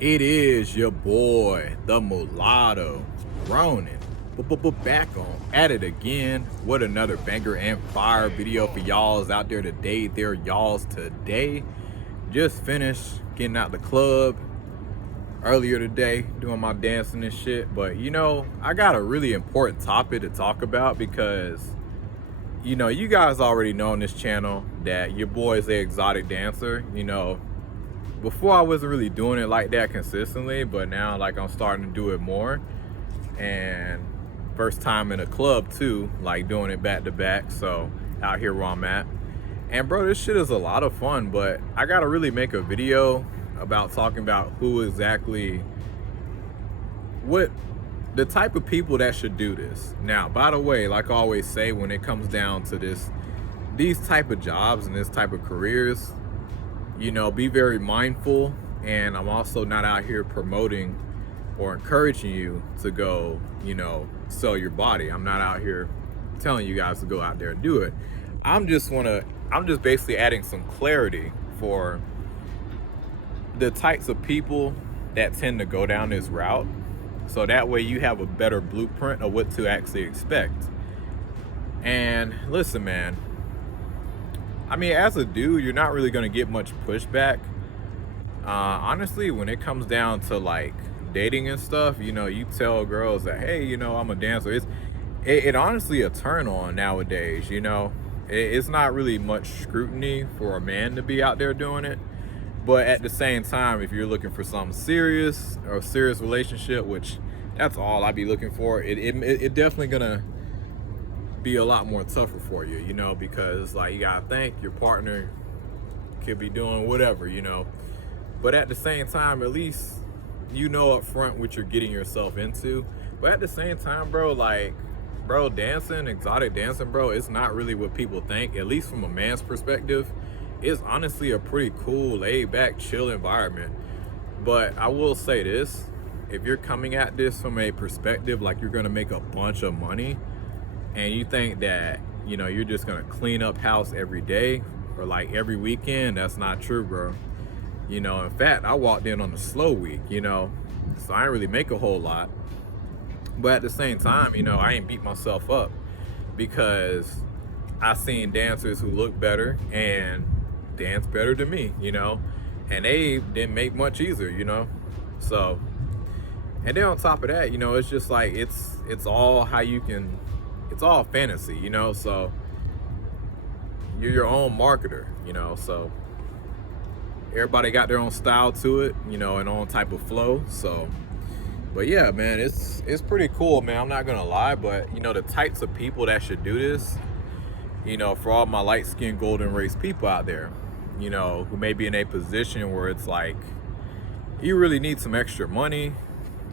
It is your boy, the Mulatto, Ronin, back on at it again with another banger and fire video for y'all's out there today. There, y'all's today. Just finished getting out the club earlier today, doing my dancing and shit. But I got a really important topic to talk about because you guys already know on this channel that your boy is the exotic dancer. Before I wasn't really doing it like that consistently, but now like I'm starting to do it more. And first time in a club too, like doing it back to back. So out here where I'm at. And bro, this shit is a lot of fun, but I gotta really make a video about talking about who exactly, what the type of people that should do this. Now, by the way, like I always say, when it comes down to these type of jobs and this type of careers, be very mindful. And I'm also not out here promoting or encouraging you to go, sell your body. I'm not out here telling you guys to go out there and do it. I'm just basically adding some clarity for the types of people that tend to go down this route. So that way you have a better blueprint of what to actually expect. And listen, man, I mean, as a dude, you're not really going to get much pushback. Honestly, when it comes down to like dating and stuff, you tell girls that, hey, I'm a dancer. It honestly a turn on nowadays, It's not really much scrutiny for a man to be out there doing it. But at the same time, if you're looking for something serious or a serious relationship, which that's all I'd be looking for, it definitely gonna be a lot more tougher for you, because like you gotta think your partner could be doing whatever, but at the same time, at least up front what you're getting yourself into. But at the same time, bro, dancing, exotic dancing, bro, it's not really what people think. At least from a man's perspective, it's honestly a pretty cool, laid back, chill environment. But I will say this, if you're coming at this from a perspective like you're gonna make a bunch of money, and you think that you're just gonna clean up house every day or like every weekend, that's not true, bro. In fact, I walked in on a slow week, so I didn't really make a whole lot. But at the same time, I ain't beat myself up because I seen dancers who look better and dance better than me, and they didn't make much either, so. And then on top of that, it's just like it's all how you can, it's all fantasy, so you're your own marketer, so everybody got their own style to it, and own type of flow. So but yeah, man, it's pretty cool, man. I'm not gonna lie, but the types of people that should do this, for all my light-skinned golden race people out there, who may be in a position where it's like you really need some extra money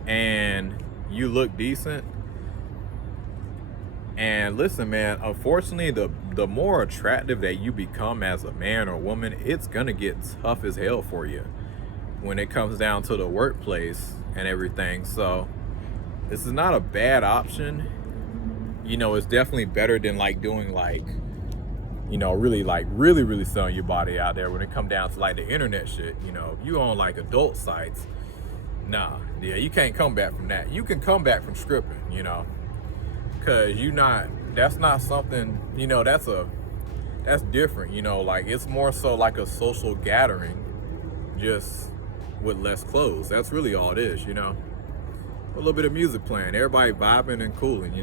and you look decent. And listen, man, unfortunately, the more attractive that you become as a man or woman, it's gonna get tough as hell for you when it comes down to the workplace and everything. So this is not a bad option. It's definitely better than like doing like, really selling your body out there when it come down to like the internet shit. You on like adult sites, nah, yeah, you can't come back from that. You can come back from stripping, because that's not something, that's different, like it's more so like a social gathering, just with less clothes. That's really all it is, a little bit of music playing, everybody vibing and cooling,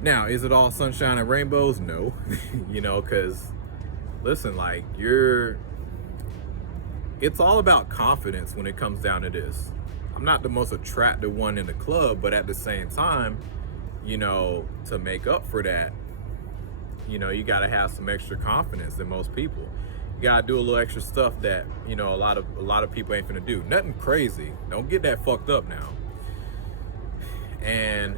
Now, is it all sunshine and rainbows? No, because listen, like it's all about confidence when it comes down to this. I'm not the most attractive one in the club, but at the same time, to make up for that, you gotta have some extra confidence than most people. You gotta do a little extra stuff that, a lot of people ain't finna do. Nothing crazy. Don't get that fucked up now. And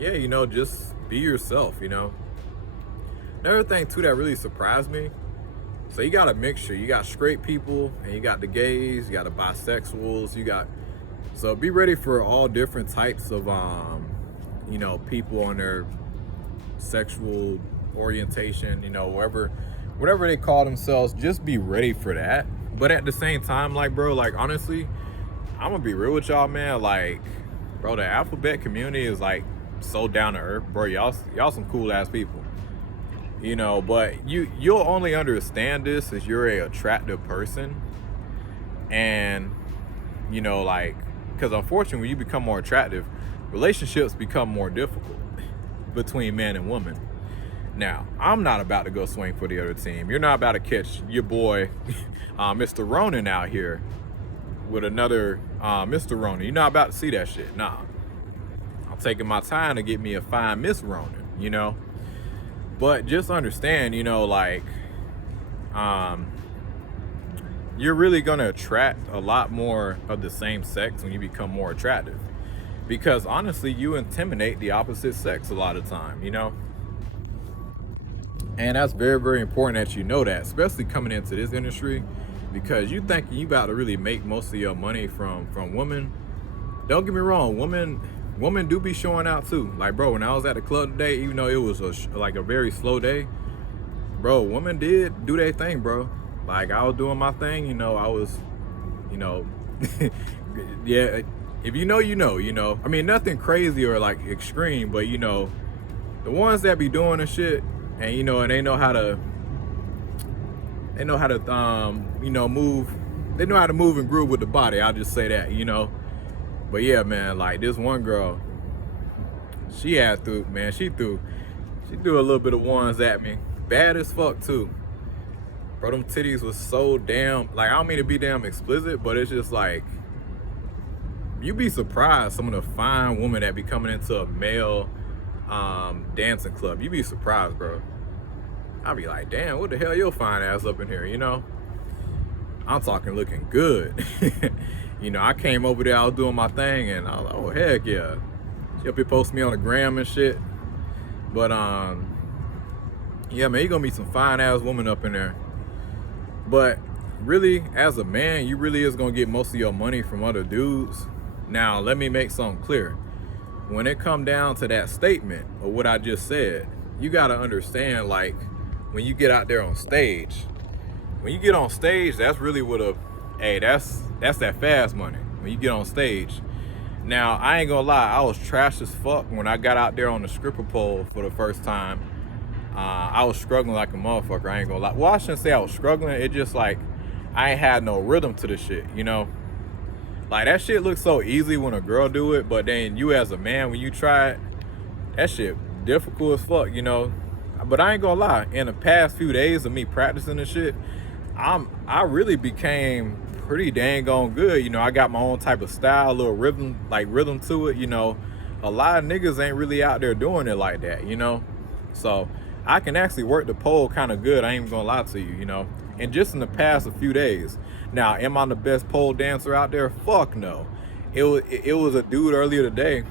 yeah, just be yourself, Another thing too that really surprised me, so you got a mixture. You got straight people and you got the gays, you got the bisexuals, so be ready for all different types of people on their sexual orientation, whatever they call themselves. Just be ready for that. But at the same time, like, bro, like, honestly, I'm gonna be real with y'all, man. Like, bro, the alphabet community is like so down to earth, bro. Y'all some cool ass people, you know. But you'll only understand this if you're a attractive person, and you know, like, because unfortunately, when you become more attractive, relationships become more difficult between man and woman. Now, I'm not about to go swing for the other team. You're not about to catch your boy, Mr. Ronan out here with another Mr. Ronan. You're not about to see that shit. Nah. I'm taking my time to get me a fine Miss Ronan, you know? But just understand, you know, like, you're really gonna attract a lot more of the same sex when you become more attractive. Because honestly, you intimidate the opposite sex a lot of time, you know? And that's very, very important that you know that, especially coming into this industry, because you think you about to really make most of your money from women. Don't get me wrong, women do be showing out too. Like, bro, when I was at the club today, even though it was like a very slow day, bro, women did do their thing, bro. Like, I was doing my thing, you know. I was, you know, yeah. If you know, you know, you know. I mean, nothing crazy or like extreme, but you know, the ones that be doing the shit. And you know, and they know how to you know, move. They know how to move and groove with the body. I'll just say that, you know. But yeah, man, like this one girl, she threw a little bit of ones at me. Bad as fuck too. Bro, them titties was so damn, like, I don't mean to be damn explicit, but it's just like, you be surprised some of the fine women that be coming into a male dancing club. You be surprised, bro. I'll be like, damn, what the hell your fine ass up in here, you know? I'm talking looking good. You know, I came over there, I was doing my thing, and I was like, oh, heck yeah. She up here posting me on the gram and shit. But, yeah, man, you gonna meet some fine ass women up in there. But really, as a man, you really is gonna get most of your money from other dudes. Now, let me make something clear. When it come down to that statement or what I just said, you gotta understand, like, when you get out there on stage, that's really what that's that fast money. When you get on stage. Now, I ain't gonna lie, I was trash as fuck when I got out there on the stripper pole for the first time. I was struggling like a motherfucker, I ain't gonna lie. Well, I shouldn't say I was struggling, it just like, I ain't had no rhythm to the shit, you know? Like, that shit looks so easy when a girl do it, but then you as a man, when you try it, that shit difficult as fuck, you know? But I ain't gonna lie, in the past few days of me practicing this shit, I really became pretty dang on good. You know, I got my own type of style, a little rhythm to it, you know. A lot of niggas ain't really out there doing it like that, you know? So I can actually work the pole kind of good, I ain't even gonna lie to you, you know? And just in the past a few days. Now, am I the best pole dancer out there? Fuck no. It was a dude earlier today,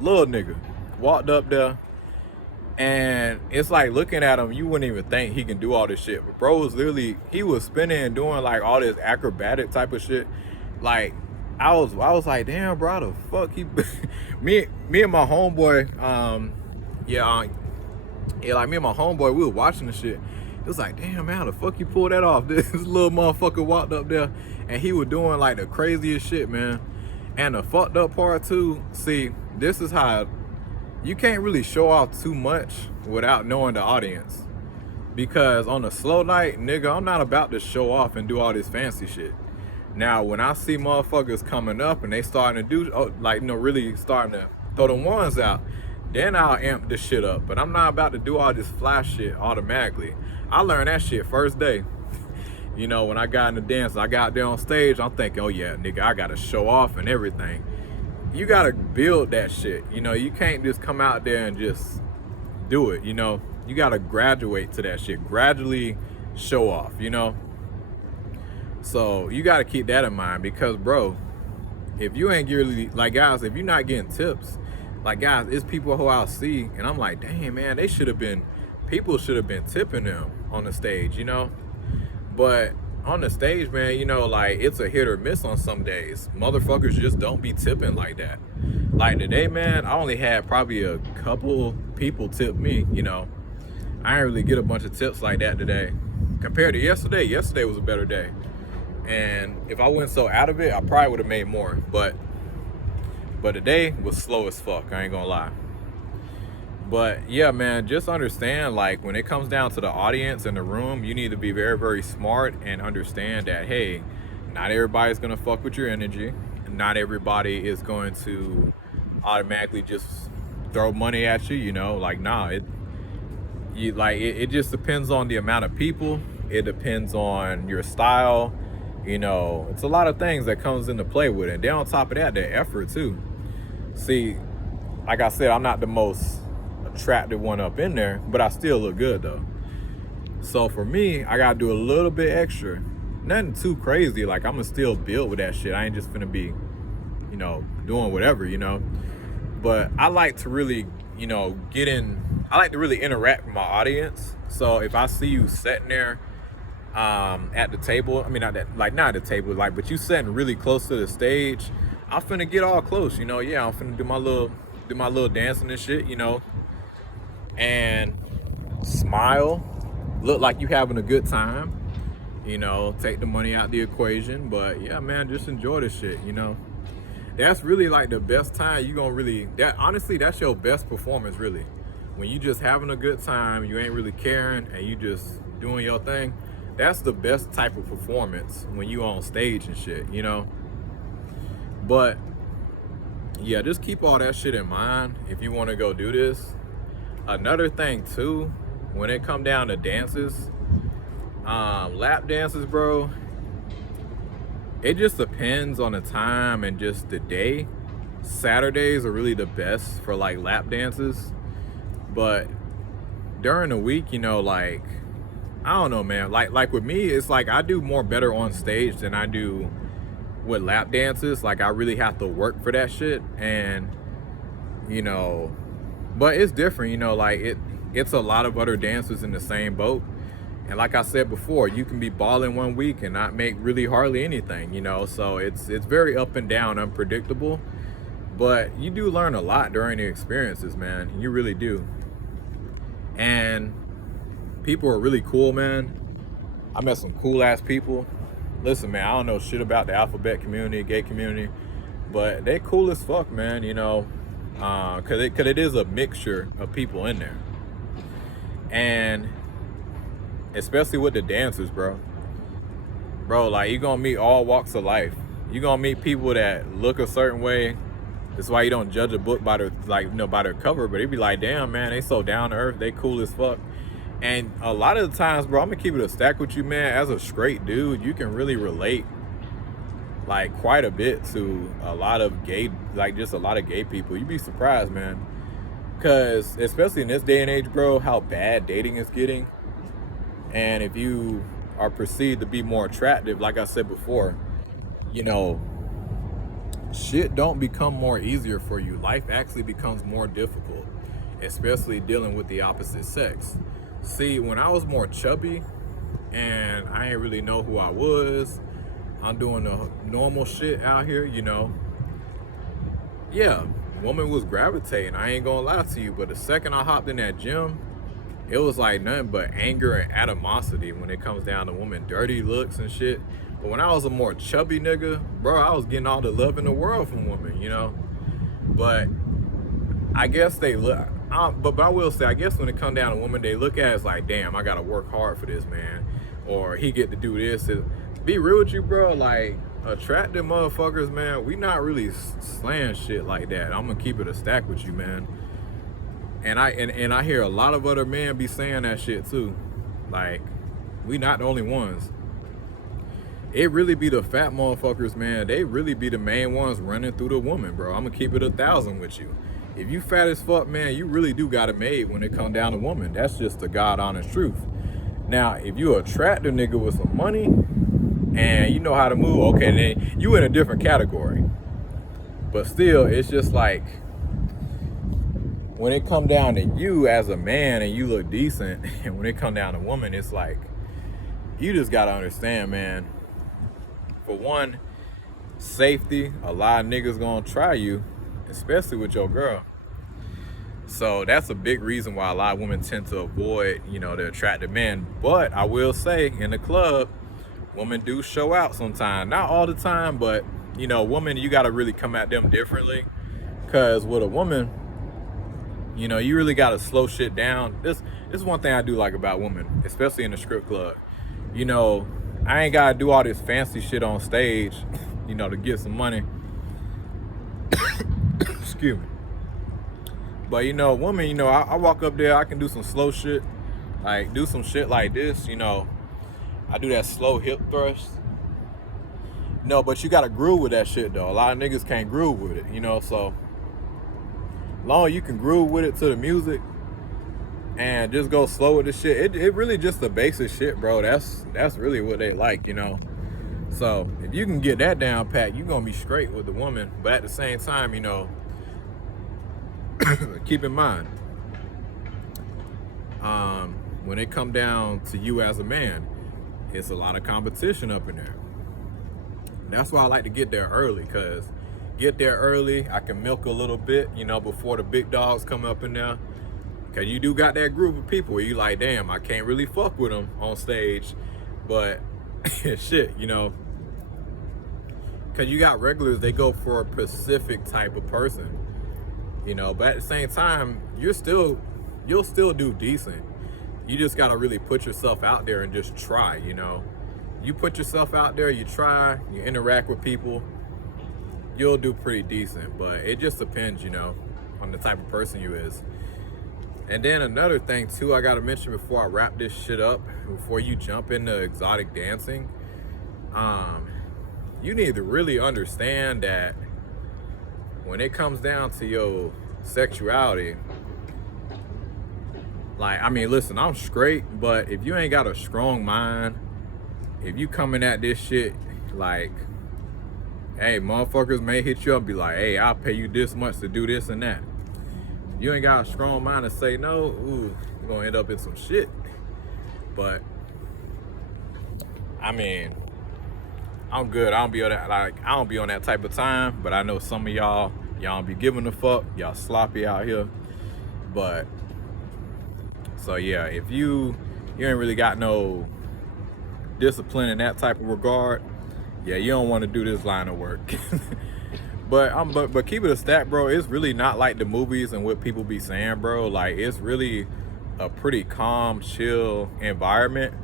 little nigga, walked up there, and it's like looking at him, you wouldn't even think he can do all this shit. But bro was literally, he was spinning and doing like all this acrobatic type of shit. Like, I was like, damn, bro, the fuck he me and my homeboy, like me and my homeboy, we were watching the shit. It was like, damn, man, how the fuck you pull that off? This little motherfucker walked up there and he was doing like the craziest shit, man. And the fucked up part too, see, this is how you can't really show off too much without knowing the audience. Because on a slow night, nigga, I'm not about to show off and do all this fancy shit. Now, when I see motherfuckers coming up and they starting to do, like, you know, really starting to throw them ones out, then I'll amp this shit up. But I'm not about to do all this flash shit automatically. I learned that shit first day. You know, when I got in the dance, I got there on stage, I'm thinking, oh yeah, nigga, I gotta show off and everything. You gotta build that shit. You know, you can't just come out there and just do it, you know. You gotta graduate to that shit. Gradually show off, you know. So you gotta keep that in mind because, bro, if you ain't really, like, guys, if you're not getting tips, like, guys, it's people who I'll see and I'm like, dang, man, people should have been tipping them on the stage, you know. But on the stage, man, you know, like, it's a hit or miss on some days. Motherfuckers just don't be tipping like that. Like today, man, I only had probably a couple people tip me, you know. I didn't really get a bunch of tips like that today. Compared to yesterday, yesterday was a better day. And if I wasn't so out of it, I probably would have made more. But today was slow as fuck. I ain't gonna lie. But yeah, man, just understand, like, when it comes down to the audience in the room, you need to be very, very smart and understand that, hey, not everybody's gonna fuck with your energy. Not everybody is going to automatically just throw money at you, you know, like, nah, it just depends on the amount of people. It depends on your style. You know, it's a lot of things that comes into play with it. And then on top of that, the effort too. See, like I said, I'm not the most attractive one up in there, but I still look good though. So for me, I gotta do a little bit extra. Nothing too crazy. Like, I'm gonna still build with that shit. I ain't just gonna be, you know, doing whatever, you know. But I like to really, you know, I like to really interact with my audience. So if I see you sitting there at the table, I mean, not at the table, like, but you sitting really close to the stage, I'm finna get all close, you know. Yeah, I'm finna do my little dancing and shit, you know, and smile, look like you having a good time, you know, take the money out the equation. But yeah, man, just enjoy this shit, you know. That's really like the best time you gonna really, honestly, that's your best performance, really. When you just having a good time, you ain't really caring, and you just doing your thing. That's the best type of performance when you on stage and shit, you know. But yeah, just keep all that shit in mind if you want to go do this. Another thing too, when it come down to dances, lap dances, bro, it just depends on the time and just the day. Saturdays are really the best for like lap dances, but during the week, you know, like, I don't know, man, like with me, it's like I do more better on stage than I do with lap dances. Like, I really have to work for that shit. And you know, but it's different, you know, like it's a lot of other dancers in the same boat. And like I said before, you can be balling one week and not make really hardly anything, you know. So it's very up and down, unpredictable. But you do learn a lot during the experiences, man. You really do. And people are really cool, man. I met some cool ass people. Listen, man, I don't know shit about the alphabet community, gay community, but they cool as fuck, man, you know. Cause it is a mixture of people in there. And especially with the dancers, bro, like, you're gonna meet all walks of life. You're gonna meet people that look a certain way. That's why you don't judge a book by their, like, you know, by their cover. But it'd be like, damn, man, they so down to earth, they cool as fuck. And a lot of the times, bro, I'm gonna keep it a stack with you, man. As a straight dude, you can really relate, like, quite a bit to a lot of gay, like, just a lot of gay people. You'd be surprised, man. Because especially in this day and age, bro, how bad dating is getting. And if you are perceived to be more attractive, like I said before, you know, shit don't become more easier for you. Life actually becomes more difficult, especially dealing with the opposite sex. See, when I was more chubby and I didn't really know who I was, I'm doing the normal shit out here, you know. Yeah, woman was gravitating, I ain't gonna lie to you. But the second I hopped in that gym, it was like nothing but anger and animosity when it comes down to women, dirty looks and shit. But when I was a more chubby nigga, bro, I was getting all the love in the world from women, you know. But I guess they look, but I will say, I guess when it comes down to women, they look at it as like, damn, I gotta work hard for this, man. Or he get to do this. Be real with you, bro, like, attractive motherfuckers, man, we not really slaying shit like that. I'm gonna keep it a stack with you, man. And I hear a lot of other men be saying that shit too. Like, we not the only ones. It really be the fat motherfuckers, man. They really be the main ones running through the woman, bro. I'm gonna keep it 1,000 with you. If you fat as fuck, man, you really do got it made when it come down to woman. That's just the God honest truth. Now, if you attract a nigga with some money and you know how to move, okay, then you in a different category. But still, it's just like, when it come down to you as a man and you look decent, and when it come down to woman, it's like, you just gotta understand, man. For one, safety, a lot of niggas gonna try you, especially with your girl. So that's a big reason why a lot of women tend to avoid, you know, the attractive men. But I will say, in the club, women do show out sometimes. Not all the time, but you know, women, you got to really come at them differently. Because with a woman, you know, you really got to slow shit down. This is one thing I do like about women, especially in the strip club. You know, I ain't got to do all this fancy shit on stage, you know, to get some money. Excuse me. But, you know, woman, you know, I walk up there, I can do some slow shit. Like, do some shit like this, you know. I do that slow hip thrust. No, but you got to groove with that shit, though. A lot of niggas can't groove with it, you know, so long as you can groove with it to the music and just go slow with the shit, it really just the basic shit, bro. That's really what they like, you know. So if you can get that down pat, you're gonna be straight with the woman. But at the same time, you know, keep in mind, when it come down to you as a man, it's a lot of competition up in there. That's why I like to get there early, because get there early, I can milk a little bit, you know, before the big dogs come up in there. Because you do got that group of people where you like, damn, I can't really fuck with them on stage. But shit, you know, because you got regulars, they go for a specific type of person, you know. But at the same time, you'll still do decent. You just got to really put yourself out there and just try, you know. You put yourself out there, you try, you interact with people, you'll do pretty decent. But it just depends, you know, on the type of person you is. And then another thing too, I gotta mention before I wrap this shit up, before you jump into exotic dancing, you need to really understand that when it comes down to your sexuality, like, I mean, listen, I'm straight, but if you ain't got a strong mind, if you coming at this shit like, hey, motherfuckers may hit you up and be like, hey, I'll pay you this much to do this and that. If you ain't got a strong mind to say no, ooh, you're gonna end up in some shit. But I mean, I'm good. I don't be on that type of time, but I know some of y'all don't be giving a fuck. Y'all sloppy out here. But so yeah, if you ain't really got no discipline in that type of regard, yeah, you don't want to do this line of work. but keep it a stat, bro. It's really not like the movies and what people be saying, bro. Like, it's really a pretty calm, chill environment.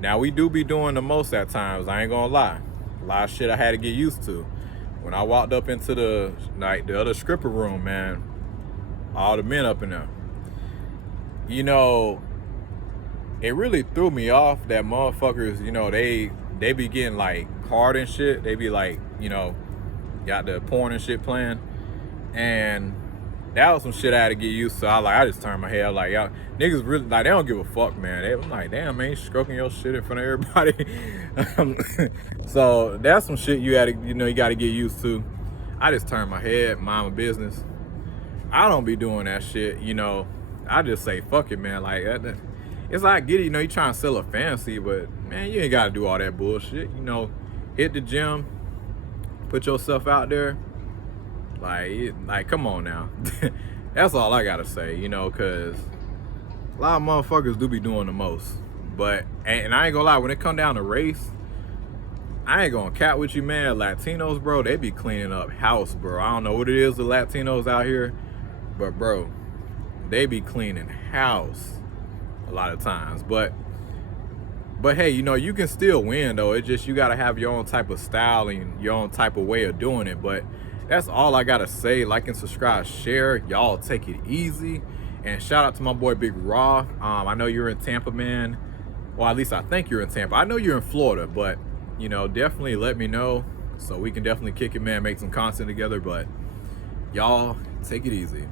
Now, we do be doing the most at times, I ain't gonna lie. A lot of shit I had to get used to. When I walked up into the other stripper room, man, all the men up in there, you know, it really threw me off that motherfuckers, you know, they be getting like hard and shit. They be like, you know, got the porn and shit playing. And that was some shit I had to get used to. I just turned my head like, y'all niggas really, like, they don't give a fuck, man. I'm like, damn, man, you stroking your shit in front of everybody. So that's some shit you got to get used to. I just turned my head, mind my business. I don't be doing that shit, you know. I just say, fuck it, man. Like, it's like, get it, you know, you trying to sell a fantasy, but man, you ain't got to do all that bullshit. You know, hit the gym, put yourself out there. Like, come on now. That's all I got to say, you know, because a lot of motherfuckers do be doing the most. But, and I ain't gonna lie, when it come down to race, I ain't gonna cap with you, man. Latinos, bro, they be cleaning up house, bro. I don't know what it is with Latinos out here, but bro, they be cleaning house a lot of times. But hey, you know, you can still win though. It's just you gotta have your own type of style and your own type of way of doing it. But that's all I gotta say. Like and subscribe, share. Y'all take it easy. And shout out to my boy Big Raw. I know you're in Tampa, man. Well, at least I think you're in Tampa. I know you're in Florida, but you know, definitely let me know so we can definitely kick it, man, make some content together. But y'all take it easy.